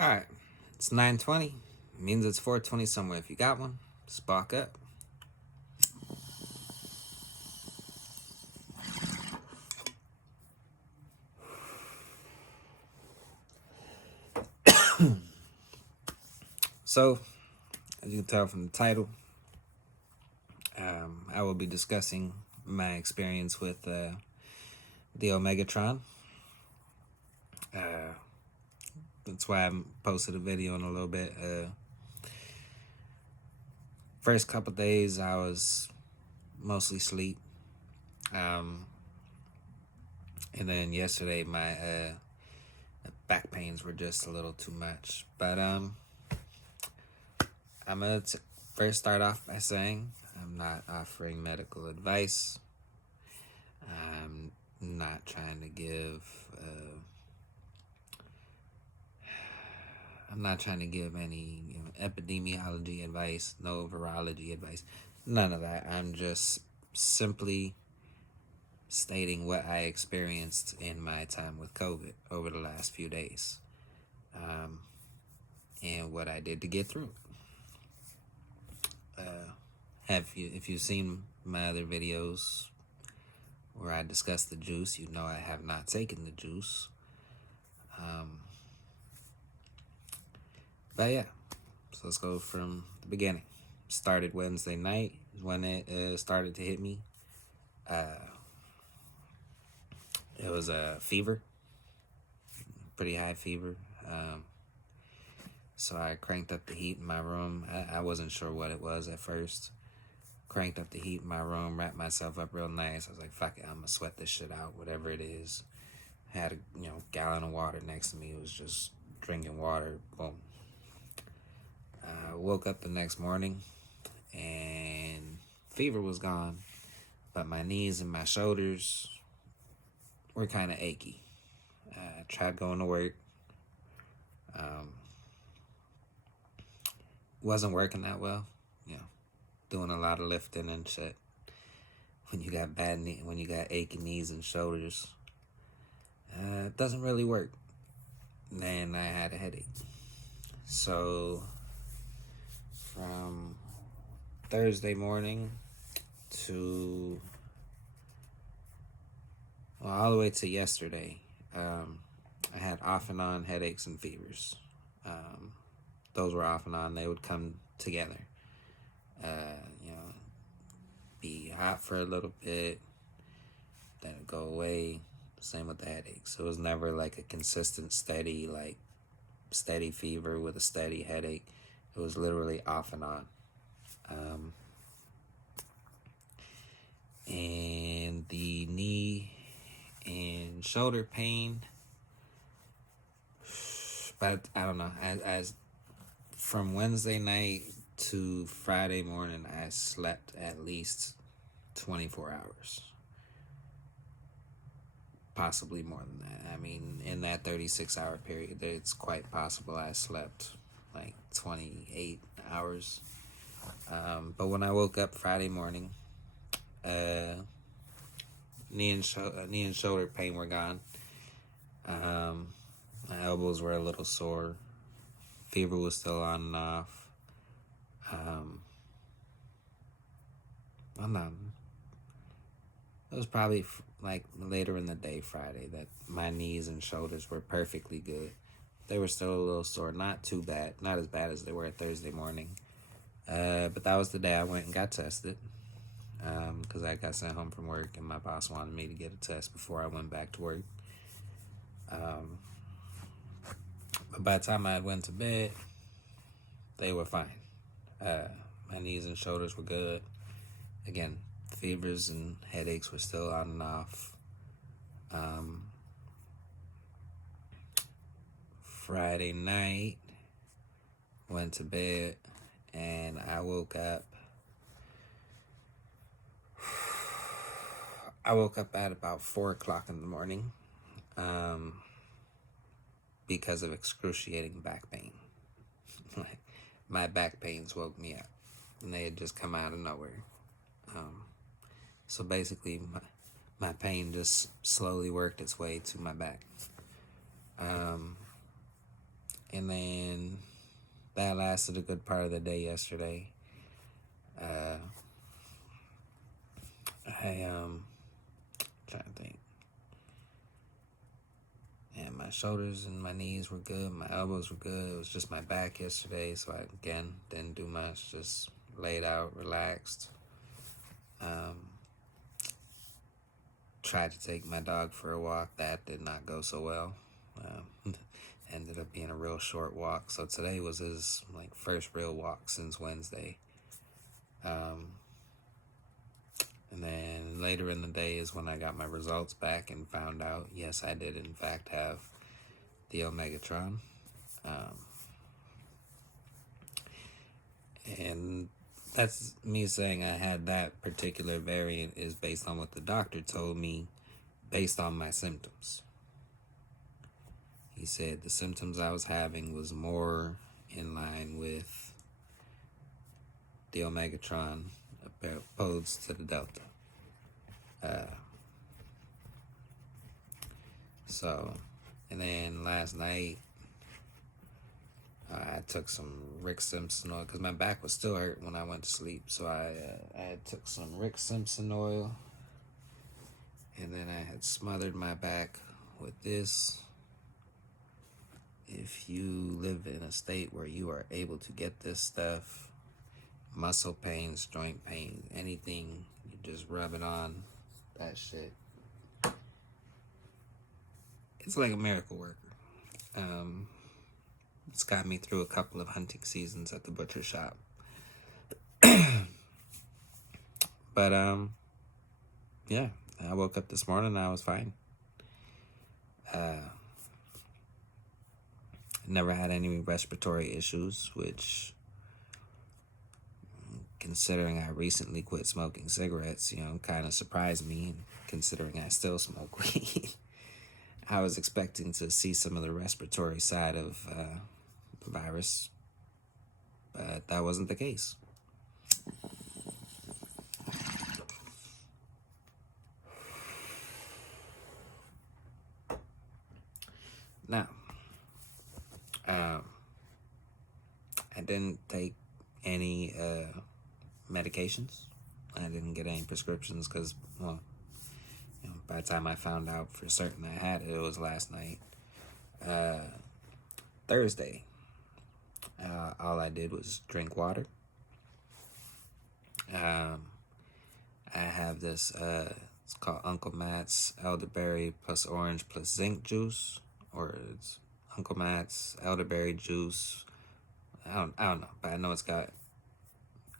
Alright, it's 9:20. Means it's 4:20 somewhere. If you got one, spark up. So, as you can tell from the title, I will be discussing my experience with the Omegatron. That's why I posted a video in a little bit. First couple days, I was mostly asleep. And then yesterday, my back pains were just a little too much. But I'm going to first start off by saying I'm not offering medical advice. I'm not trying to give I'm not trying to give any epidemiology advice, no virology advice, none of that. I'm just simply stating what I experienced in my time with COVID over the last few days, and what I did to get through it. If you've seen my other videos where I discuss the juice, you know I have not taken the juice. But yeah, so let's go from the beginning. Started Wednesday night when it started to hit me. It was a fever, pretty high fever. So I cranked up the heat in my room. I wasn't sure what it was at first. Cranked up the heat in my room, wrapped myself up real nice. I was like, fuck it, I'm gonna sweat this shit out, whatever it is. Had a gallon of water next to me. It was just drinking water. Boom. I woke up the next morning and fever was gone, but my knees and my shoulders were kind of achy. I tried going to work. Wasn't working that well. Doing a lot of lifting and shit. When you got when you got aching knees and shoulders, it doesn't really work. And I had a headache. So from Thursday morning to all the way to yesterday, I had off and on headaches and fevers. Those were off and on. They would come together. Be hot for a little bit, then it'd go away. Same with the headaches. It was never like a consistent, steady fever with a steady headache. It was literally off and on. And the knee and shoulder pain, but I don't know. As from Wednesday night to Friday morning, I slept at least 24 hours. Possibly more than that. I mean, in that 36-hour period, it's quite possible I slept like 28 hours. But when I woke up Friday morning, knee and shoulder pain were gone. My elbows were a little sore. Fever was still on and off. It was probably like later in the day Friday that my knees and shoulders were perfectly good. They were still a little sore, not too bad, not as bad as they were Thursday morning. But that was the day I went and got tested, because I got sent home from work and my boss wanted me to get a test before I went back to work. But by the time I went to bed, they were fine. My knees and shoulders were good. Again, fevers and headaches were still on and off. Friday night, went to bed, and I woke up. I woke up at about 4 o'clock in the morning, because of excruciating back pain. My back pains woke me up, and they had just come out of nowhere. So basically, my pain just slowly worked its way to my back. And then that lasted a good part of the day yesterday. Trying to think. And my shoulders and my knees were good. My elbows were good. It was just my back yesterday, so I again didn't do much. Just laid out, relaxed. Tried to take my dog for a walk. That did not go so well. Ended up being a real short walk. So today was his first real walk since Wednesday. And then later in the day is when I got my results back and found out, yes, I did in fact have the Omegatron. And that's me saying I had that particular variant is based on what the doctor told me, based on my symptoms. He said the symptoms I was having was more in line with the Omegatron opposed to the Delta. And then last night, I took some Rick Simpson oil because my back was still hurt when I went to sleep. So I took some Rick Simpson oil, and then I had smothered my back with this. If you live in a state where you are able to get this stuff, muscle pains, joint pain, anything, you just rub it on, that shit. It's like a miracle worker. It's got me through a couple of hunting seasons at the butcher shop. But, yeah, I woke up this morning and I was fine. Never had any respiratory issues, which, considering I recently quit smoking cigarettes, kind of surprised me, considering I still smoke weed. I was expecting to see some of the respiratory side of the virus, but that wasn't the case. Now, I didn't take any medications. I didn't get any prescriptions because, by the time I found out for certain I had it, it was last night. Thursday, all I did was drink water. I have this, it's called Uncle Matt's Elderberry plus Orange plus Zinc Juice, or it's Uncle Matt's Elderberry Juice. I don't know, but I know it's got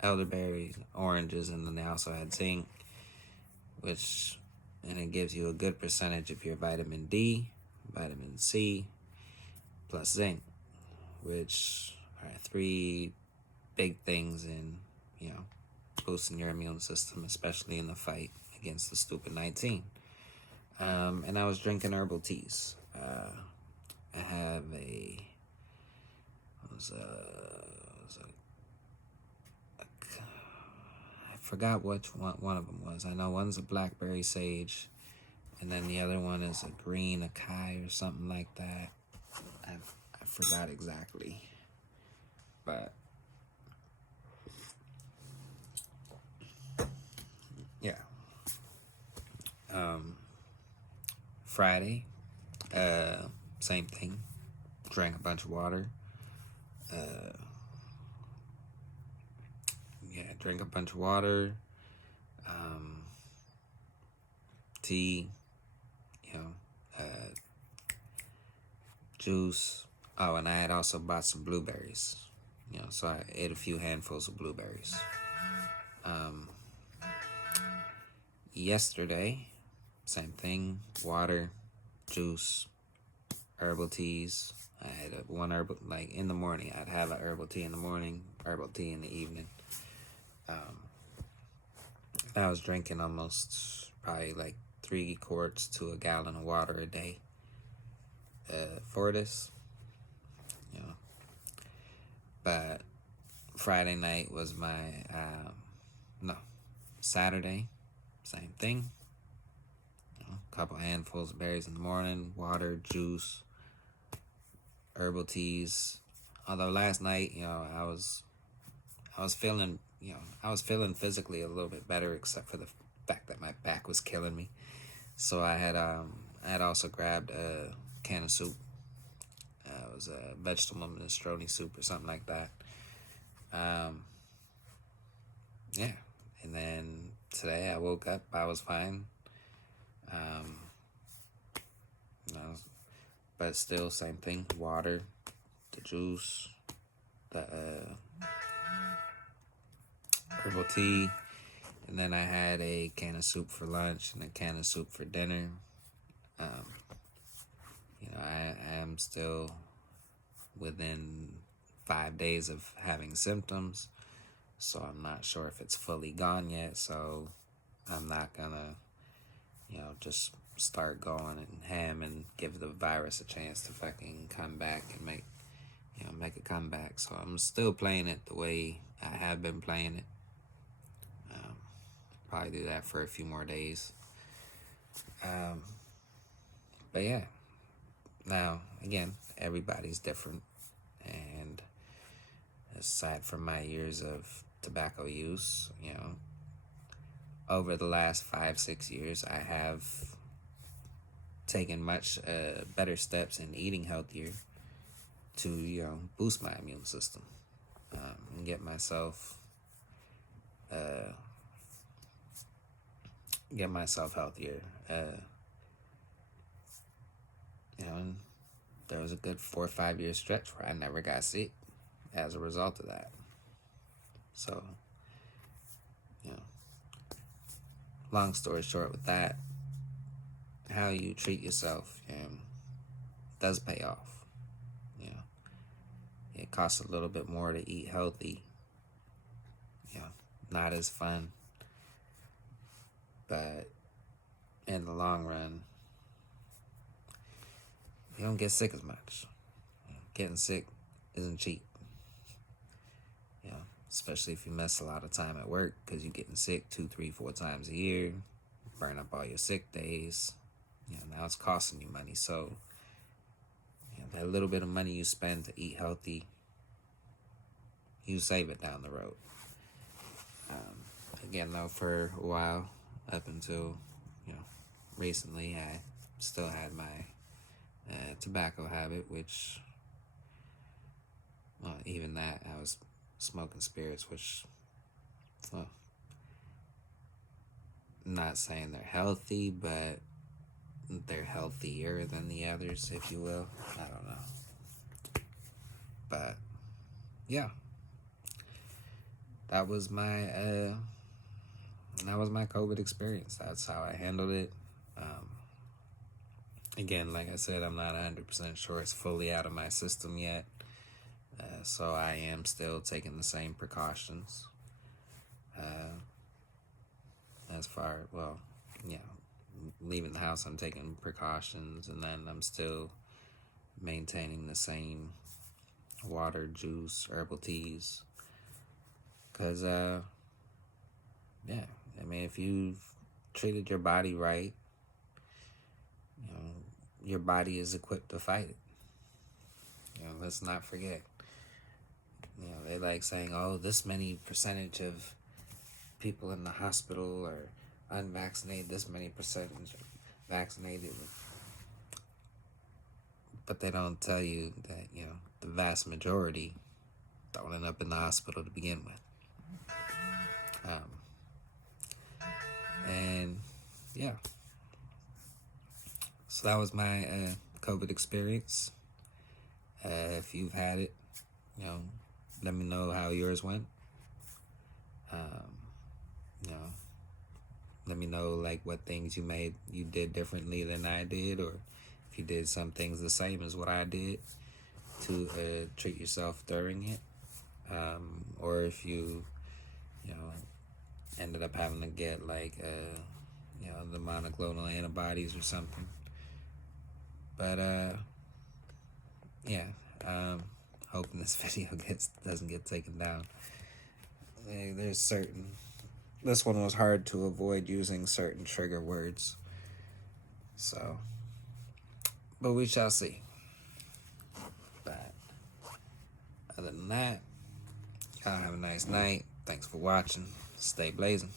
elderberry, oranges, and then they also had zinc, and it gives you a good percentage of your vitamin D, vitamin C, plus zinc, which are three big things in, boosting your immune system, especially in the fight against the stupid 19. And I was drinking herbal teas. I have I forgot which one of them was. I know one's a blackberry sage, and then the other one is a green acai or something like that. I forgot exactly, but yeah. Friday, same thing. Drank a bunch of water. Drink a bunch of water, tea, juice. Oh, and I had also bought some blueberries, so I ate a few handfuls of blueberries. Yesterday, same thing, water, juice, herbal teas. I had one herbal, in the morning, I'd have a herbal tea in the morning, herbal tea in the evening. I was drinking almost probably 3 quarts to a gallon of water a day for this. But Friday night was my, Saturday, same thing. A couple handfuls of berries in the morning, water, juice, herbal teas. Although last night, I was feeling, I was feeling physically a little bit better, except for the fact that my back was killing me. So I had also grabbed a can of soup. It was a vegetable minestrone soup or something like that. Yeah, and then today I woke up, I was fine. Um, you know, but still same thing: water, the juice, the herbal tea, and then I had a can of soup for lunch and a can of soup for dinner. Um, I am still within 5 days of having symptoms, so I'm not sure if it's fully gone yet. So I'm not gonna, just start going and ham and give the virus a chance to fucking come back and make a comeback. So I'm still playing it the way I have been playing it. Probably do that for a few more days. But yeah, now again, everybody's different, and aside from my years of tobacco use, over the last 5-6 years, I have taken much better steps in eating healthier to boost my immune system, and get myself healthier. And there was a good 4 or 5 year stretch where I never got sick as a result of that. So, long story short with that, how you treat yourself does pay off. It costs a little bit more to eat healthy. Not as fun. But in the long run, you don't get sick as much. Getting sick isn't cheap. Especially if you miss a lot of time at work, because you're getting sick 2, 3, 4 times a year, burn up all your sick days. Now it's costing you money. So that little bit of money you spend to eat healthy, you save it down the road. Again, though, for a while, up until recently, I still had my tobacco habit, which, well, even that, I was smoking spirits, which, well, not saying they're healthy, but they're healthier than the others, if you will. I don't know. But, yeah. That was my COVID experience. That's how I handled it. Again, like I said, I'm not 100% sure it's fully out of my system yet. So I am still taking the same precautions. As far, leaving the house, I'm taking precautions, and then I'm still maintaining the same water, juice, herbal teas. Because, if you've treated your body right, your body is equipped to fight it. Let's not forget. They like saying, oh, this many percentage of people in the hospital are unvaccinated, this many percentage are vaccinated. But they don't tell you that, the vast majority don't end up in the hospital to begin with. And yeah, so that was my COVID experience. If you've had it, let me know how yours went. Let me know what things you did differently than I did, or if you did some things the same as what I did to treat yourself during it, or if you ended up having to get the monoclonal antibodies or something. But hoping this video doesn't get taken down. This one was hard to avoid using certain trigger words. So, but we shall see. But Other than that, y'all have a nice night. Thanks for watching. Stay blazing.